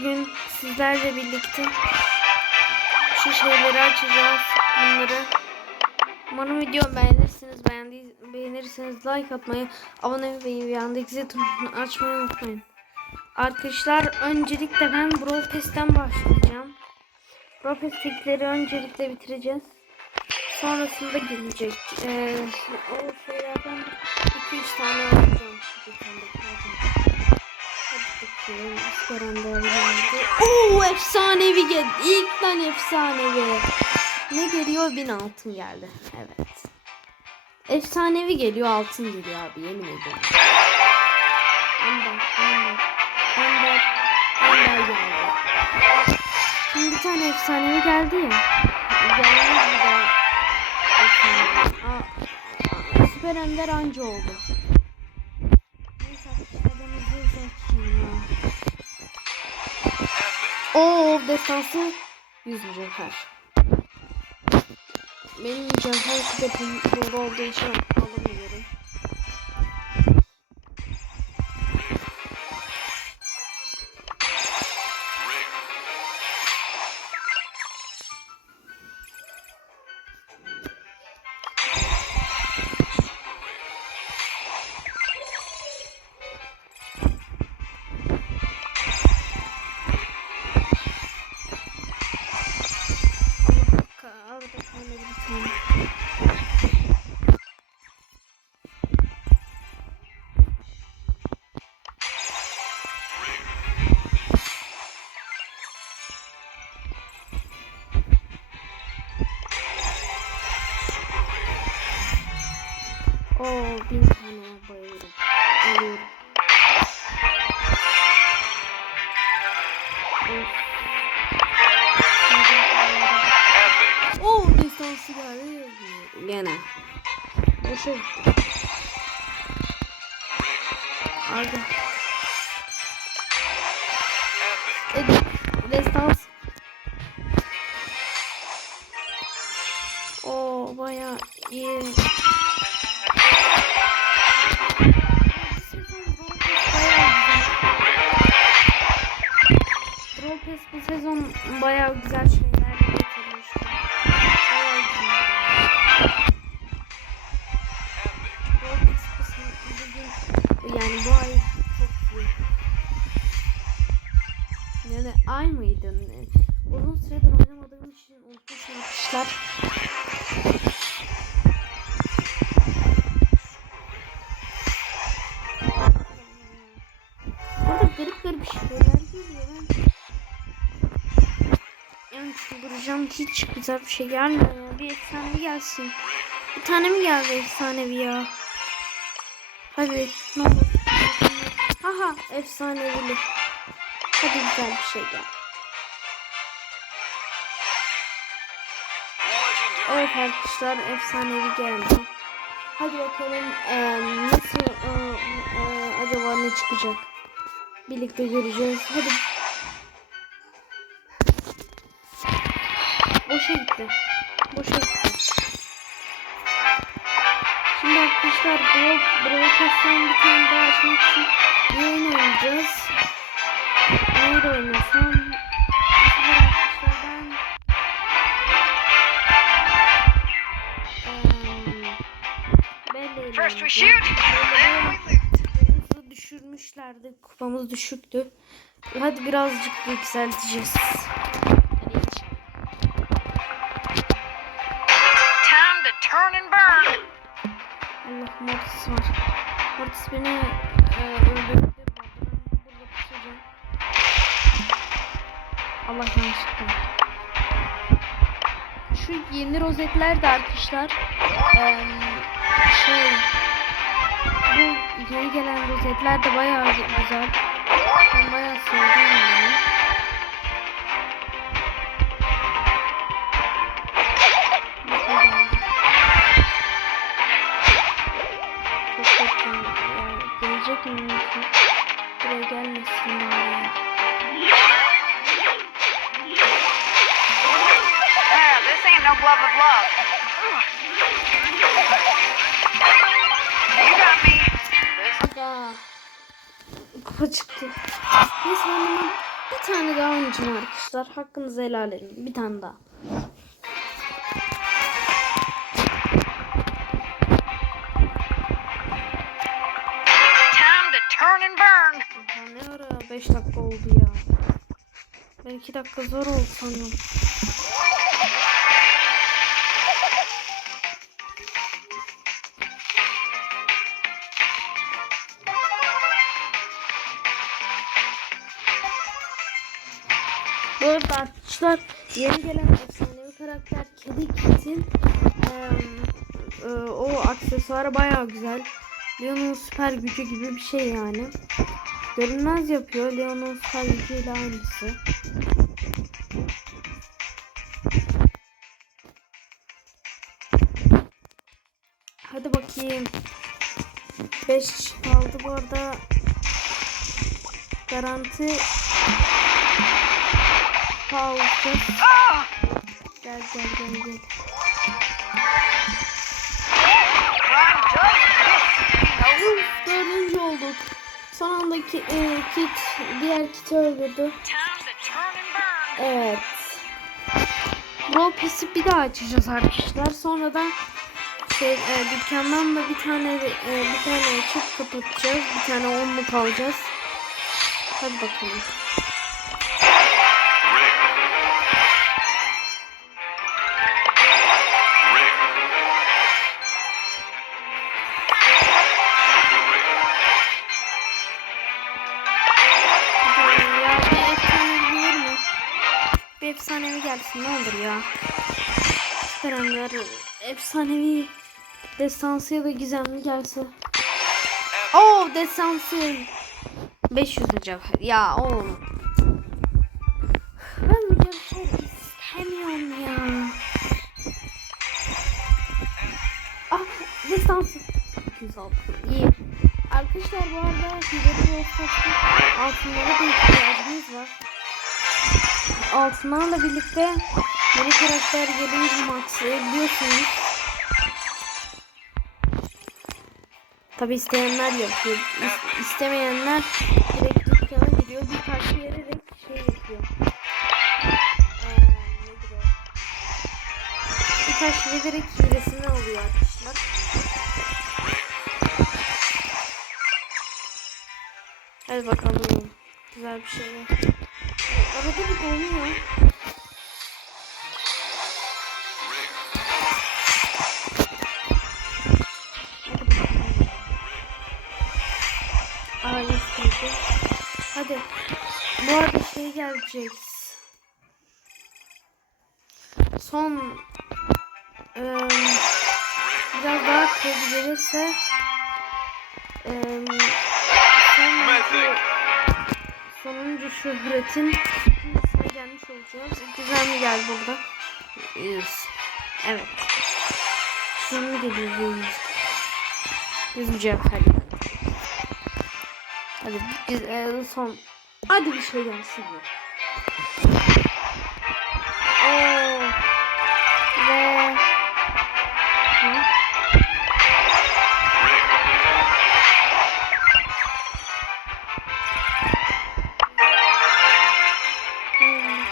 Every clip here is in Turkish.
bugün sizlerle birlikte şu şeyleri açacağız. Bunları. Umarım videomu beğenirsiniz. Beğendi, beğenirseniz like atmayı, abone olmayı ve yandaki zil açmayı unutmayın. Arkadaşlar öncelikle ben Brawl Pass'ten başlayacağım. Brawl Pass'tekileri öncelikle bitireceğiz. Sonrasında gelecek. Ee, o şeylerden 2-3 tane alacağım. Bir tane alacağım. Geldi. Oo efsanevi geldi. İlkten efsanevi. Ne geliyor? Bin altın geldi. Evet. Efsanevi geliyor altın geliyor abi yemin ediyorum. Ender, Ender, Ender, geldi. Şimdi bir tane efsanevi geldi ya. Gelmez bir daha. Efsanevi. Aa, Süper Ender anca oldu. Oo destansı 100 mücevher. Benim mücevher küpepim dolu olduğu için bin tane bayılırım. Alıyorum. Oo destansı geldi. Gene. Boşa gitti. Arda. Evet. Destans. Bayağı güzel şeyler getirmişti. Bayağı güzel. Brawl Pass bu sezon bugün yani bu ay çok iyi. Yani ay mıydı? Ne? Uzun süredir oynamadığım için unutmuşum arkadaşlar. Çıldıracağım hiç güzel bir şey gelmiyor ya. Bir efsanevi gelsin. Bir tane mi geldi efsanevi ya? Hadi ne olur. Aha efsanevili. Hadi güzel bir şey gel. Evet arkadaşlar efsanevi geldi. Hadi bakalım eee, nasıl eee, eee, acaba ne çıkacak? Birlikte göreceğiz. Hadi. Boşa gitti. Boşa gitti. Şimdi arkadaşlar Brawl, Brawl Pass'tan bir tane daha açmak için bir oyun oynayacağız. Neyle oynasam? Arkadaşlar ben First we shoot, then we loot. Kupamızı düşürmüşlerdi. Kupamız düşüktü. Hadi birazcık yükselteceğiz. Mortis var. Mortis beni e, öldürdü. Burada pusacağım. Allah yanlışlıkla. Şu yeni rozetler de arkadaşlar e, şey bu yeni gelen rozetler de bayağı güzel. Ben bayağı sevdim yani. Gelmesin bari. Ah, this ain't no glove of love. You got me. Aga. Kupa çıktı. Neyse ben Bir tane daha oynayacağım arkadaşlar. Hakkınızı helal edin. Bir tane daha. 2 dakika zor oldu sanıyorum. Bu arada arkadaşlar yeni gelen efsanevi karakter Kedi Kit'in em, e, o aksesuarı bayağı güzel. Leon'un süper gücü gibi bir şey yani. Görünmez yapıyor. Leon'un süper gücüyle aynısı. Bakayım. 5 kişi kaldı bu arada. Garanti kaldı. Gel gel gel gel. Uf, dördüncü olduk. Son anda ki, e, kit, diğer kiti öldürdü. Evet. Brawl Pass'i bir daha açacağız arkadaşlar. Sonra da şey, e, dükkandan da bir tane e, bir tane çift kapatacağız. Bir tane onluk alacağız. Hadi bakalım. Efsanevi gelsin ne olur ya. Süperenler efsanevi destansı ya da gizemli gelse. Oo destansı. 500 cevher. Ya oğlum. Ben bu cevher istemiyorum ya. Ah destansı. 206. İyi. Arkadaşlar bu arada hileli olsakta altınlara da ihtiyacımız var. Altınlarla birlikte yeni karakter gelince maxlayabiliyorsunuz. Tabi isteyenler yapıyor. İs- istemeyenler direkt dükkana gidiyor. Bir parça vererek şey yapıyor. Ee, nedir o? Bir taş vererek hilesini alıyor arkadaşlar. Hadi bakalım. Güzel bir şey var. Arada bir donuyor. Yetmedi. Hadi. Bu arada şey gelecek. Son eee, biraz daha kız gelirse eee, sonuncu, sonuncu şöhretin ikincisine gelmiş olacağız. Güzel mi geldi burada? Evet. Şimdi geliyor yüz. Yüz mücevher. Hadi güzel son. Hadi bir şey gelsin. Oo. Ve Hı? Hmm.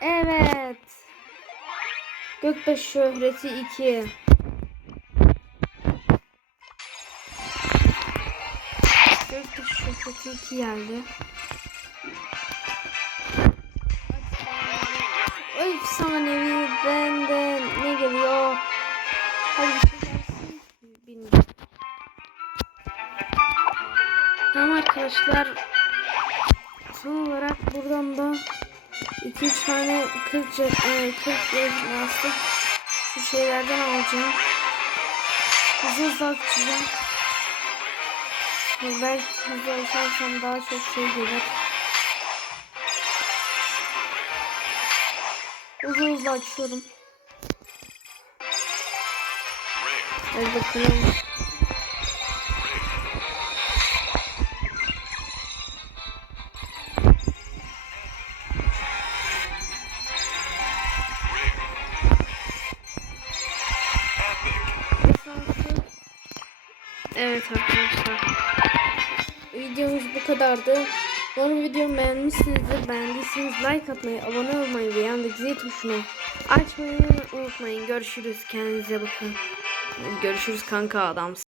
Evet. Göktaş şöhreti 2. Göktaş şöhreti 2 geldi. O efsaneviden de ne geliyor? Hadi bir şey gelsin. Bilmiyorum. Tamam arkadaşlar. Son olarak buradan da 2-3 tane 40 jet, e, 40 lastik şu şeylerden alacağım. Hızlı hızlı açacağım. Ve Belki hızlı açarsam daha çok şey gelir. Hızlı hızlı açıyorum. Hadi bakalım. Evet arkadaşlar. Videomuz bu kadardı. Umarım videomu beğenmişsinizdir. Beğendiyseniz like atmayı, abone olmayı ve yandaki zil tuşunu açmayı unutmayın. Görüşürüz. Kendinize bakın. Görüşürüz kanka adamsın.